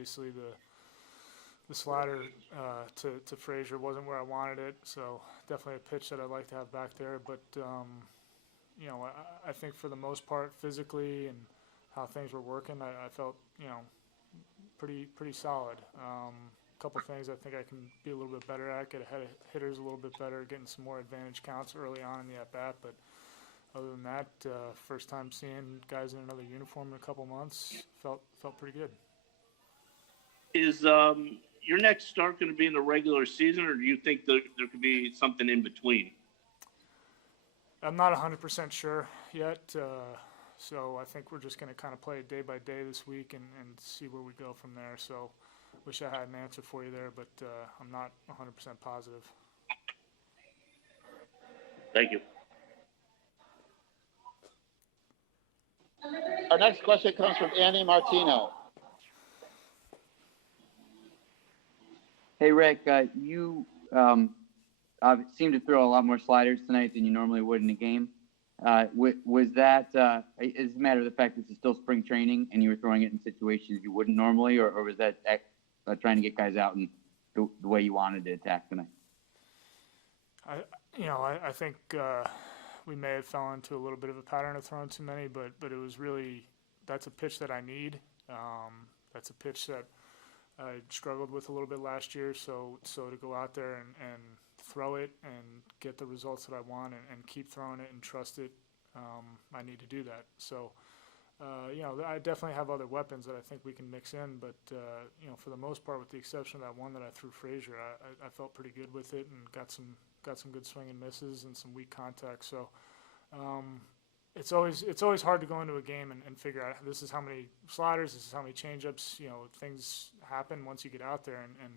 obviously the slider to Frazier wasn't where I wanted it, so definitely a pitch that I'd like to have back there. But I think for the most part, physically and how things were working, I felt pretty solid. Couple things I think I can be a little bit better at, get ahead of hitters a little bit better, getting some more advantage counts early on in the at bat. But other than that, first time seeing guys in another uniform in a couple months, felt pretty good. Is your next start going to be in the regular season, or do you think there could be something in between? I'm not 100% sure yet, so I think we're just going to kind of play it day by day this week and see where we go from there. So wish I had an answer for you there, but I'm not 100% positive. Thank you. Our next question comes from Andy Martino. Hey, Rick, you seem to throw a lot more sliders tonight than you normally would in a game. Was that, is it a matter of the fact that it's still spring training and you were throwing it in situations you wouldn't normally, or was that trying to get guys out and the way you wanted to attack tonight? I think we may have fallen into a little bit of a pattern of throwing too many, but it was really, that's a pitch that I need. That's a pitch that I struggled with a little bit last year, so to go out there and throw it and get the results that I want and keep throwing it and trust it, I need to do that. So, I definitely have other weapons that I think we can mix in, but, for the most part, with the exception of that one that I threw Frazier, I felt pretty good with it and got some good swing and misses and some weak contact. So, it's always hard to go into a game and figure out this is how many sliders, this is how many changeups. Things happen once you get out there, and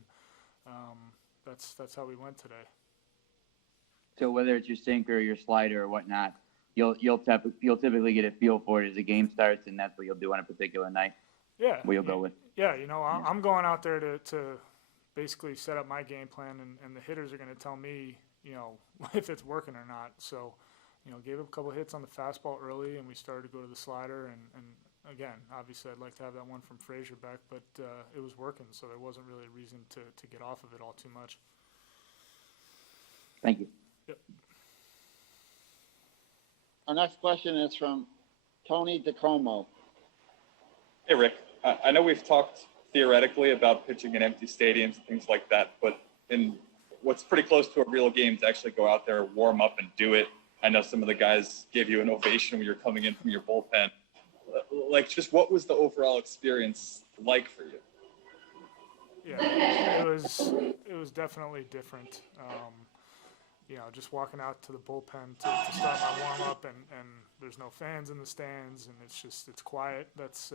that's how we went today. So whether it's your sinker or your slider or whatnot, you'll typically get a feel for it as the game starts, and that's what you'll do on a particular night. Yeah. What you'll go with. Yeah, I'm going out there to basically set up my game plan, and the hitters are going to tell me, if it's working or not. So. Gave up a couple of hits on the fastball early, and we started to go to the slider. And again, obviously, I'd like to have that one from Frazier back, but it was working, so there wasn't really a reason to get off of it all too much. Thank you. Yep. Our next question is from Tony DeComo. Hey, Rick. I know we've talked theoretically about pitching in empty stadiums and things like that, but in what's pretty close to a real game to actually go out there, warm up, and do it. I know some of the guys gave you an ovation when you're coming in from your bullpen. Just what was the overall experience like for you? Yeah, it was definitely different. Just walking out to the bullpen to start my warm up, and there's no fans in the stands, and it's quiet. That's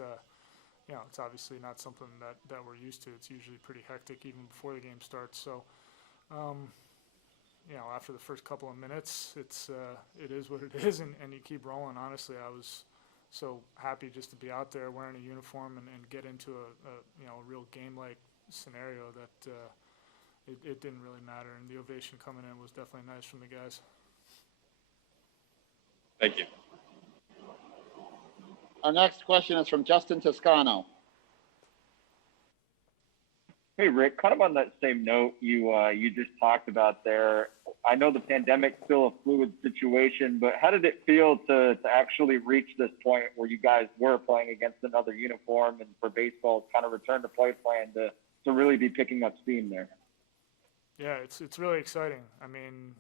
it's obviously not something that we're used to. It's usually pretty hectic even before the game starts. So. After the first couple of minutes, it is what it is, and you keep rolling. Honestly, I was so happy just to be out there wearing a uniform and get into a real game-like scenario that it didn't really matter. And the ovation coming in was definitely nice from the guys. Thank you. Our next question is from Justin Toscano. Hey, Rick, kind of on that same note you just talked about there, I know the pandemic's still a fluid situation, but how did it feel to actually reach this point where you guys were playing against another uniform and for baseball's kind of return to play plan to really be picking up steam there? Yeah, it's really exciting. I mean,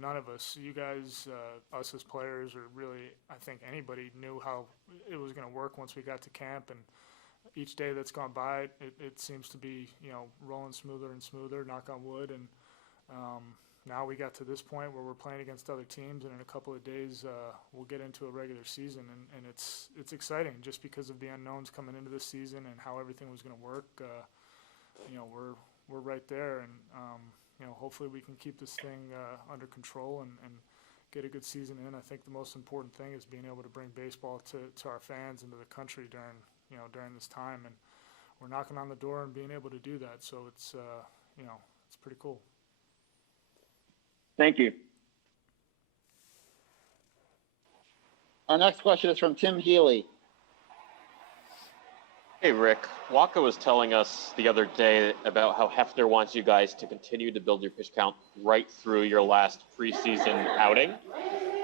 none of us, you guys, us as players, or really, I think anybody knew how it was going to work once we got to camp, and each day that's gone by, it seems to be, rolling smoother and smoother, knock on wood. And now we got to this point where we're playing against other teams, and in a couple of days we'll get into a regular season. And it's exciting just because of the unknowns coming into this season and how everything was going to work. We're right there, and hopefully we can keep this thing under control and get a good season in. I think the most important thing is being able to bring baseball to our fans and to the country during this time, and we're knocking on the door and being able to do that. So it's pretty cool. Thank you. Our next question is from Tim Healy. Hey, Rick. Waka was telling us the other day about how Hefner wants you guys to continue to build your pitch count right through your last preseason outing,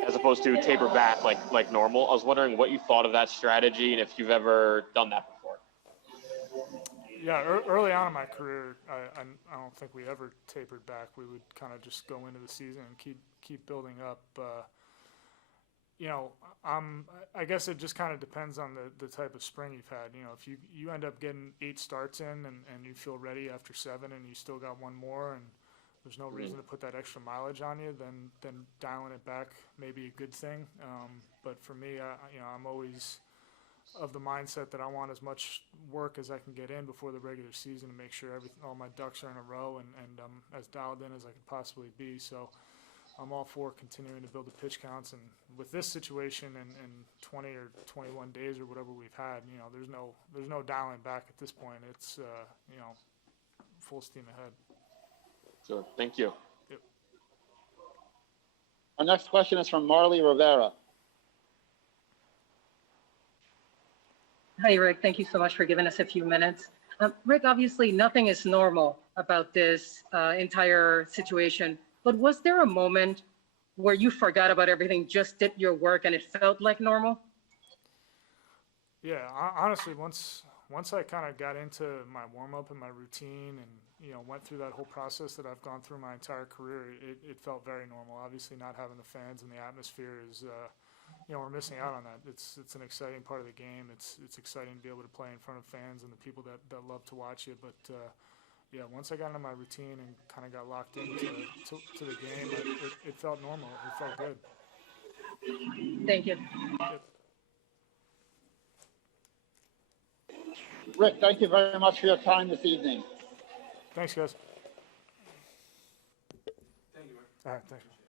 as opposed to taper back like normal. I was wondering what you thought of that strategy and if you've ever done that before. Yeah, early on in my career, I don't think we ever tapered back. We would kind of just go into the season and keep building up. You know, I guess it just kind of depends on the type of spring you've had. You know, if you end up getting 8 starts in and you feel ready after 7 and you still got one more and there's no reason to put that extra mileage on you, then dialing it back may be a good thing. But for me, you know, I'm always of the mindset that I want as much work as I can get in before the regular season to make sure all my ducks are in a row and as dialed in as I can possibly be. So I'm all for continuing to build the pitch counts. And with this situation and 20 or 21 days or whatever we've had, you know, there's no dialing back at this point. It's, you know, full steam ahead. So thank you. Yep. Our next question is from Marley Rivera. Hi, Rick. Thank you so much for giving us a few minutes. Rick, obviously nothing is normal about this entire situation, but was there a moment where you forgot about everything, just did your work, and it felt like normal? Yeah, honestly, once I kind of got into my warm-up and my routine and, you know, went through that whole process that I've gone through my entire career, it felt very normal. Obviously, not having the fans and the atmosphere is, you know, we're missing out on that. It's an exciting part of the game. It's exciting to be able to play in front of fans and the people that love to watch you. But, yeah, once I got into my routine and kind of got locked into to the game, it felt normal. It felt good. Thank you. Yep. Rick, thank you very much for your time this evening. Thanks, guys. Thank you, Mark. All right, thanks.